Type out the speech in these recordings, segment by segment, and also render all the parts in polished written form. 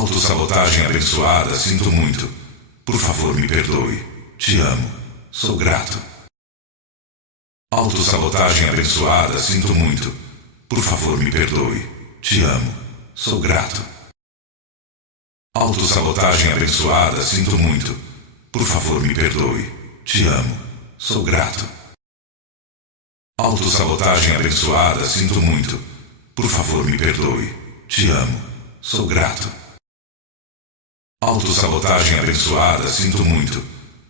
Autossabotagem abençoada, sinto muito. Por favor, me perdoe. Te amo. Sou grato. Autossabotagem abençoada, sinto muito. Por favor, me perdoe. Te amo. Sou grato. Autossabotagem abençoada, sinto muito. Por favor, me perdoe. Te amo. Sou grato. Autossabotagem abençoada, sinto muito. Por favor, me perdoe. Te amo. Sou grato. Autossabotagem abençoada, sinto muito.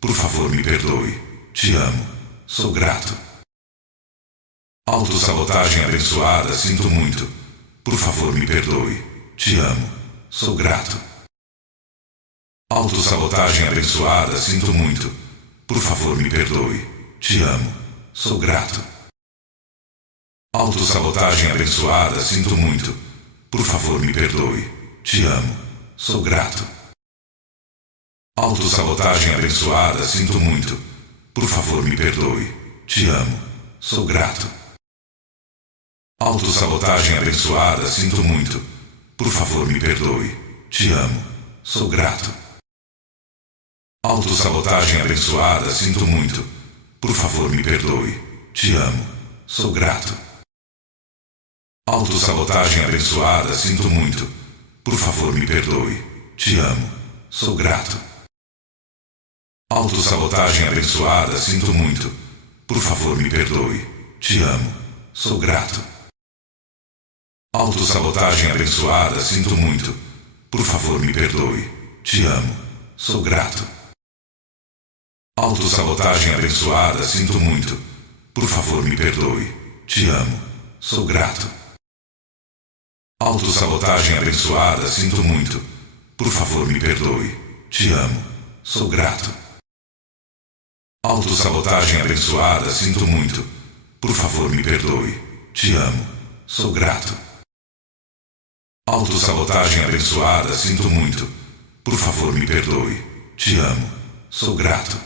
Por favor, me perdoe. Te amo. Sou grato. Autossabotagem abençoada, sinto muito. Por favor, me perdoe. Te amo. Sou grato. Autossabotagem abençoada, sinto muito. Por favor, me perdoe. Te amo. Sou grato. Autossabotagem abençoada, sinto muito. Por favor, me perdoe. Te amo. Sou grato. Autossabotagem abençoada, sinto muito. Por favor, me perdoe. Te amo. Sou grato. Autossabotagem abençoada, sinto muito. Por favor, me perdoe. Te amo. Sou grato. Autossabotagem abençoada, sinto muito. Por favor, me perdoe. Te amo. Sou grato. Autossabotagem abençoada, sinto muito. Por favor, me perdoe. Te amo. Sou grato. Autossabotagem abençoada, sinto muito. Por favor, me perdoe. Te amo. Sou grato. Autossabotagem abençoada, sinto muito. Por favor, me perdoe. Te amo. Sou grato. Autossabotagem abençoada, sinto muito. Por favor, me perdoe. Te amo. Sou grato. Autossabotagem abençoada, sinto muito. Por favor, me perdoe. Te amo. Sou grato. Autossabotagem abençoada, sinto muito. Por favor, me perdoe. Te amo. Sou grato. Autossabotagem abençoada, sinto muito. Por favor, me perdoe. Te amo. Sou grato.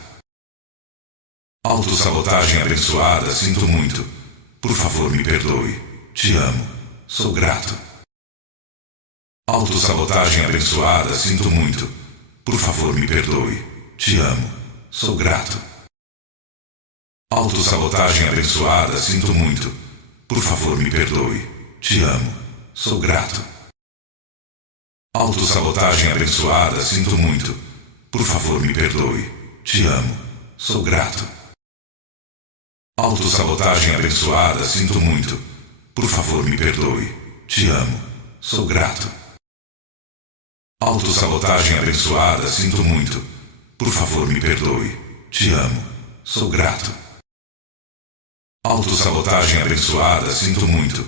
Autossabotagem abençoada, sinto muito. Por favor, me perdoe. Te amo. Sou grato. Autossabotagem abençoada, sinto muito. Por favor, me perdoe. Te amo. Sou grato. Autossabotagem abençoada, sinto muito. Por favor, me perdoe. Te amo. Sou grato. Autossabotagem abençoada, sinto muito. Por favor, me perdoe. Te amo. Sou grato. Autossabotagem abençoada, sinto muito. Por favor, me perdoe. Te amo. Sou grato. Autossabotagem abençoada, sinto muito. Por favor, me perdoe. Te amo. Sou grato. Autossabotagem abençoada, sinto muito.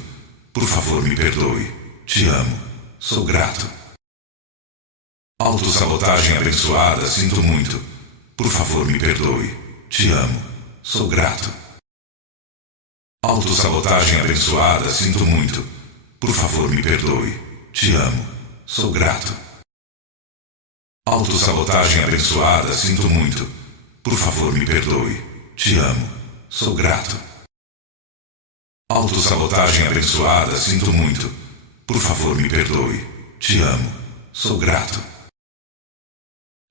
Por favor, me perdoe. Te amo. Sou grato. Autossabotagem abençoada, sinto muito. Por favor, me perdoe. Te amo. Sou grato. Autossabotagem abençoada, sinto muito. Por favor, me perdoe. Te amo. Sou grato. Autossabotagem abençoada, sinto muito. Por favor, me perdoe. Te amo. Sou grato. Autossabotagem abençoada, sinto muito. Por favor, me perdoe. Te amo. Sou grato.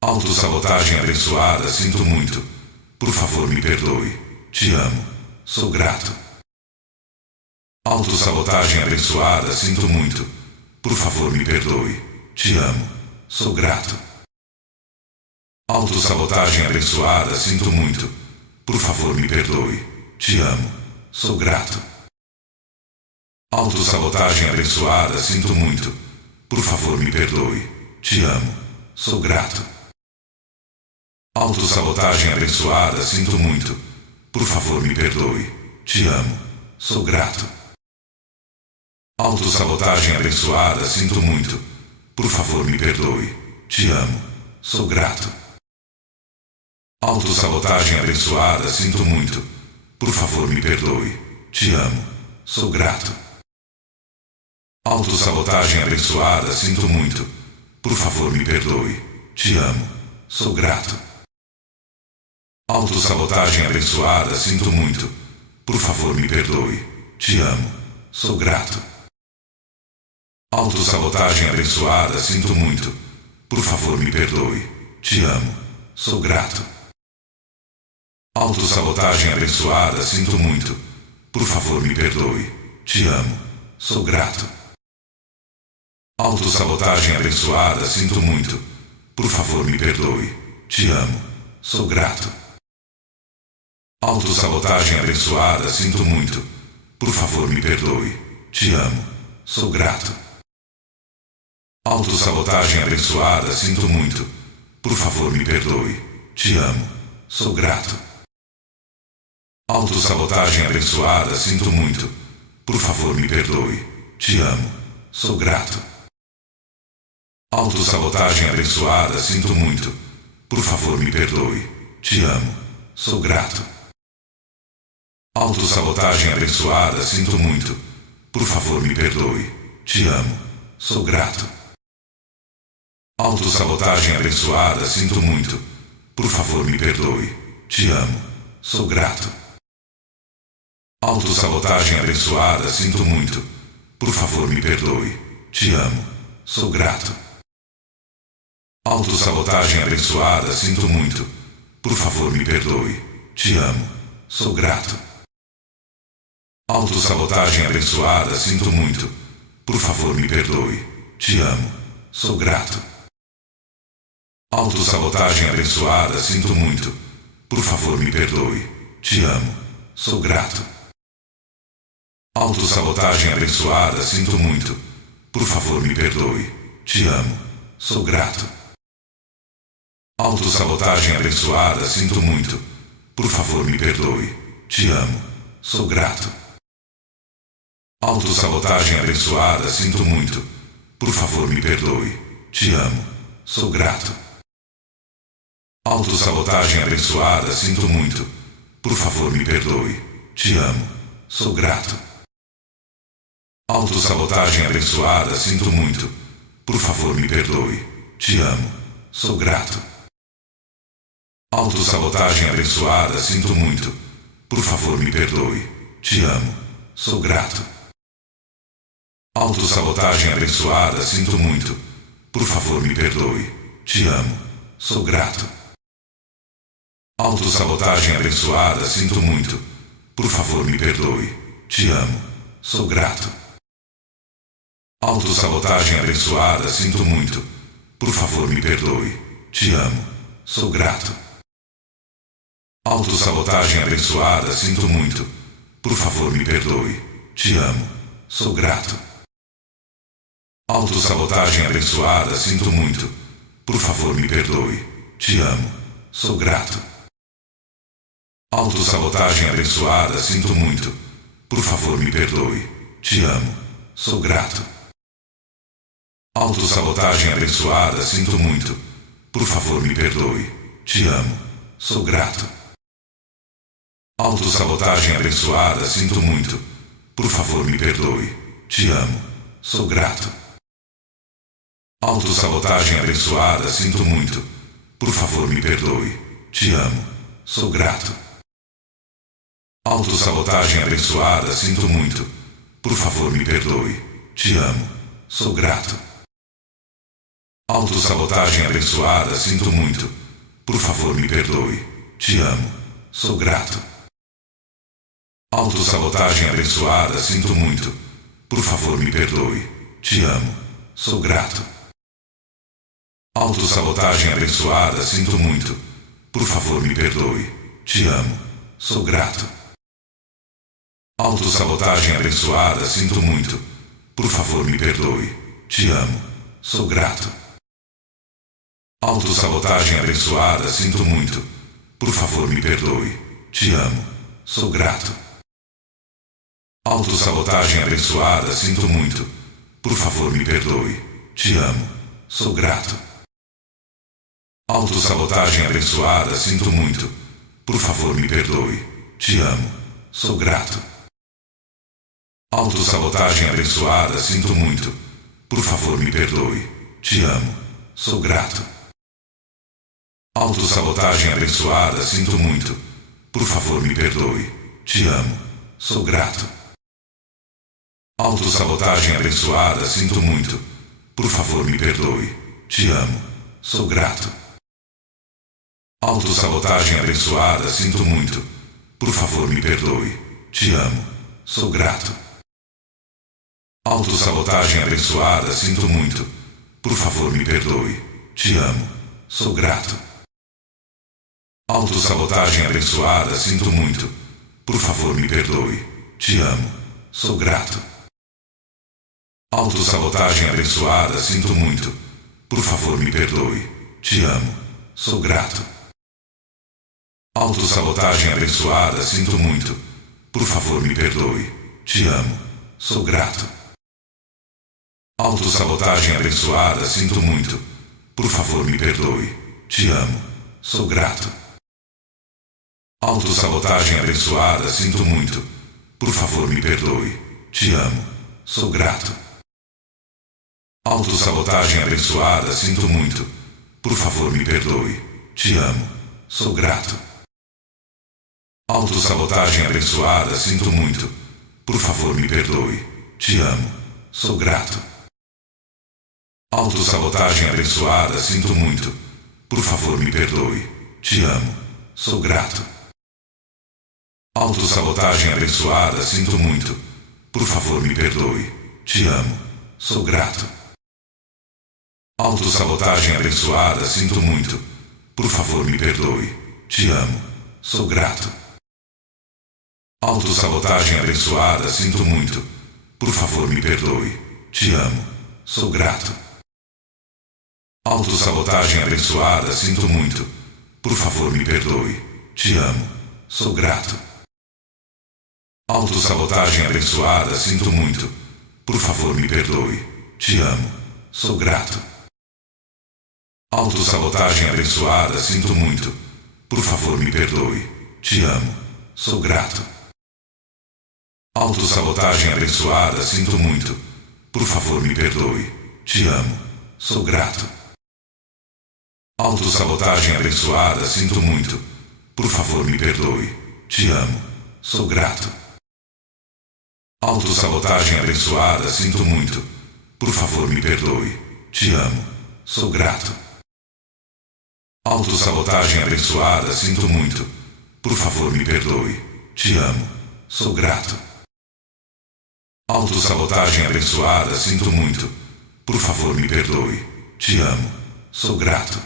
Autossabotagem abençoada, sinto muito. Por favor, me perdoe. Te amo. Sou grato. Autossabotagem abençoada, sinto muito. Por favor, me perdoe. Te amo. Sou grato. Autossabotagem abençoada, sinto muito. Por favor, me perdoe. Te amo. Sou grato. Autossabotagem abençoada, sinto muito. Por favor, me perdoe. Te amo. Sou grato. Autossabotagem abençoada, sinto muito. Por favor, me perdoe. Te amo. Sou grato. Autossabotagem abençoada, sinto muito. Por favor, me perdoe. Te amo. Sou grato. Autossabotagem abençoada, sinto muito. Por favor, me perdoe. Te amo. Sou grato. Autossabotagem abençoada, sinto muito. Por favor, me perdoe. Te amo. Sou grato. Autossabotagem abençoada, sinto muito. Por favor, me perdoe. Te amo. Sou grato. Autossabotagem abençoada, sinto muito. Por favor, me perdoe. Te amo. Sou grato. Autossabotagem abençoada, sinto muito. Por favor, me perdoe. Te amo. Sou grato. Autossabotagem abençoada, sinto muito. Por favor, me perdoe. Te amo. Sou grato. Autossabotagem abençoada, sinto muito. Por favor, me perdoe. Te amo. Sou grato. Autossabotagem abençoada, sinto muito. Por favor, me perdoe. Te amo. Sou grato. Autossabotagem abençoada, sinto muito. Por favor, me perdoe. Te amo. Sou grato. Autossabotagem abençoada, sinto muito. Por favor, me perdoe. Te amo. Sou grato. Autossabotagem abençoada, sinto muito. Por favor, me perdoe. Te amo. Sou grato. Autossabotagem abençoada, sinto muito. Por favor, me perdoe. Te amo. Sou grato. Autossabotagem abençoada, sinto muito. Por favor, me perdoe. Te amo. Sou grato. Autossabotagem abençoada, sinto muito. Por favor, me perdoe. Te amo. Sou grato. Autossabotagem abençoada, sinto muito. Por favor, me perdoe. Te amo. Sou grato. Autossabotagem abençoada, sinto muito. Por favor, me perdoe. Te amo. Sou grato. Autossabotagem abençoada, sinto muito. Por favor, me perdoe. Te amo. Sou grato. Autossabotagem abençoada, sinto muito. Por favor, me perdoe. Te amo. Sou grato. Autossabotagem abençoada, sinto muito. Por favor, me perdoe. Te amo. Sou grato. Autossabotagem abençoada, sinto muito. Por favor, me perdoe. Te amo. Sou grato. Autossabotagem abençoada, sinto muito. Por favor, me perdoe. Te amo. Sou grato. Autossabotagem abençoada, sinto muito. Por favor, me perdoe. Te amo. Sou grato. Autossabotagem abençoada, sinto muito. Por favor, me perdoe. Te amo. Sou grato. Autossabotagem abençoada, sinto muito. Por favor, me perdoe. Te amo. Sou grato. Autossabotagem abençoada, sinto muito. Por favor, me perdoe. Te amo. Sou grato. Autossabotagem abençoada, sinto muito. Por favor, me perdoe. Te amo. Sou grato. Autossabotagem abençoada, sinto muito. Por favor, me perdoe. Te amo. Sou grato. Autossabotagem abençoada, sinto muito. Por favor, me perdoe. Te amo. Sou grato. Autossabotagem abençoada, sinto muito. Por favor, me perdoe. Te amo. Sou grato. Autossabotagem abençoada, sinto muito. Por favor, me perdoe. Te amo. Sou grato. Autossabotagem abençoada, sinto muito. Por favor, me perdoe. Te amo. Sou grato. Autossabotagem abençoada, sinto muito. Por favor, me perdoe. Te amo. Sou grato. Autossabotagem abençoada, sinto muito. Por favor, me perdoe. Te amo. Sou grato. Autossabotagem abençoada, sinto muito. Por favor, me perdoe. Te amo. Sou grato. Autossabotagem abençoada, sinto muito. Por favor, me perdoe. Te amo. Sou grato. Autossabotagem abençoada, sinto muito. Por favor, me perdoe. Te amo. Sou grato. Autossabotagem abençoada, sinto muito. Por favor, me perdoe. Te amo. Sou grato. Autossabotagem abençoada, sinto muito. Por favor, me perdoe. Te amo. Sou grato. Autossabotagem abençoada, sinto muito. Por favor, me perdoe. Te amo. Sou grato. Autossabotagem abençoada, sinto muito. Por favor, me perdoe. Te amo. Sou grato. Autossabotagem abençoada, sinto muito. Por favor, me perdoe. Te amo. Sou grato. Autossabotagem abençoada, sinto muito. Por favor, me perdoe. Te amo. Sou grato. Autossabotagem abençoada, sinto muito. Por favor, me perdoe. Te amo. Sou grato. Autossabotagem abençoada, sinto muito. Por favor, me perdoe. Te amo. Sou grato. Autossabotagem abençoada, sinto muito. Por favor, me perdoe. Te amo. Sou grato. Autossabotagem abençoada, sinto muito. Por favor, me perdoe. Te amo. Sou grato. Autossabotagem abençoada, sinto muito. Por favor, me perdoe. Te amo. Sou grato. Autossabotagem abençoada, sinto muito. Por favor, me perdoe. Te amo. Sou grato. Autossabotagem abençoada, sinto muito. Por favor, me perdoe. Te amo. Sou grato. Autossabotagem abençoada, sinto muito. Por favor, me perdoe. Te amo. Sou grato. Autossabotagem abençoada, sinto muito. Por favor, me perdoe. Te amo. Sou grato. Autossabotagem abençoada, sinto muito. Por favor, me perdoe. Te amo. Sou grato. Autossabotagem abençoada, sinto muito. Por favor, me perdoe. Te amo. Sou grato. Autossabotagem abençoada, sinto muito. Por favor, me perdoe. Te amo. Sou grato. Autossabotagem abençoada, sinto muito. Por favor, me perdoe. Te amo. Sou grato. Autossabotagem abençoada, sinto muito. Por favor, me perdoe. Te amo. Sou grato. Autossabotagem abençoada, sinto muito. Por favor, me perdoe. Te amo. Sou grato. Autossabotagem abençoada, sinto muito. Por favor, me perdoe. Te amo. Sou grato. Autossabotagem abençoada, sinto muito. Por favor, me perdoe. Te amo. Sou grato. Autossabotagem abençoada, sinto muito. Por favor, me perdoe. Te amo. Sou grato. Autossabotagem abençoada, sinto muito. Por favor, me perdoe. Te amo. Sou grato. Autossabotagem abençoada, sinto muito. Por favor, me perdoe. Te amo. Sou grato. Autossabotagem abençoada, sinto muito. Por favor, me perdoe. Te amo. Sou grato.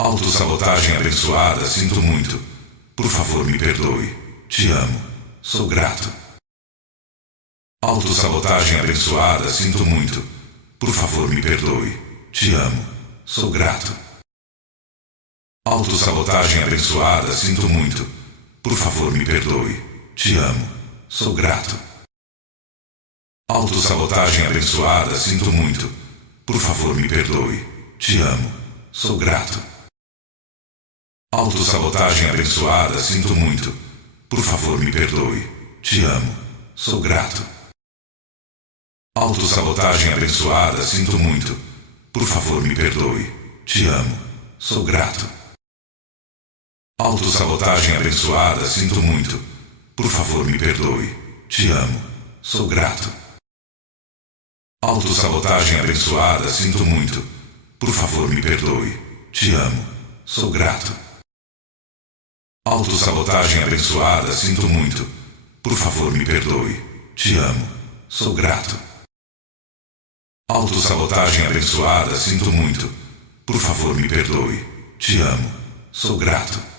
Autossabotagem abençoada, sinto muito. Por favor, me perdoe. Te amo. Sou grato. Autossabotagem abençoada, sinto muito. Por favor, me perdoe. Te amo. Sou grato. Autossabotagem abençoada, sinto muito. Por favor, me perdoe. Te amo. Sou grato. Autossabotagem abençoada, sinto muito. Por favor, me perdoe. Te amo. Sou grato. Autossabotagem abençoada, sinto muito. Por favor, me perdoe. Te amo. Sou grato. Autossabotagem abençoada, sinto muito. Por favor, me perdoe. Te amo. Sou grato. Autossabotagem abençoada, sinto muito. Por favor, me perdoe. Te amo. Sou grato. Autossabotagem abençoada, sinto muito. Por favor, me perdoe. Te amo. Sou grato. Autossabotagem abençoada, sinto muito. Por favor, me perdoe. Te amo. Sou grato. Autossabotagem abençoada, sinto muito. Por favor, me perdoe. Te amo. Sou grato.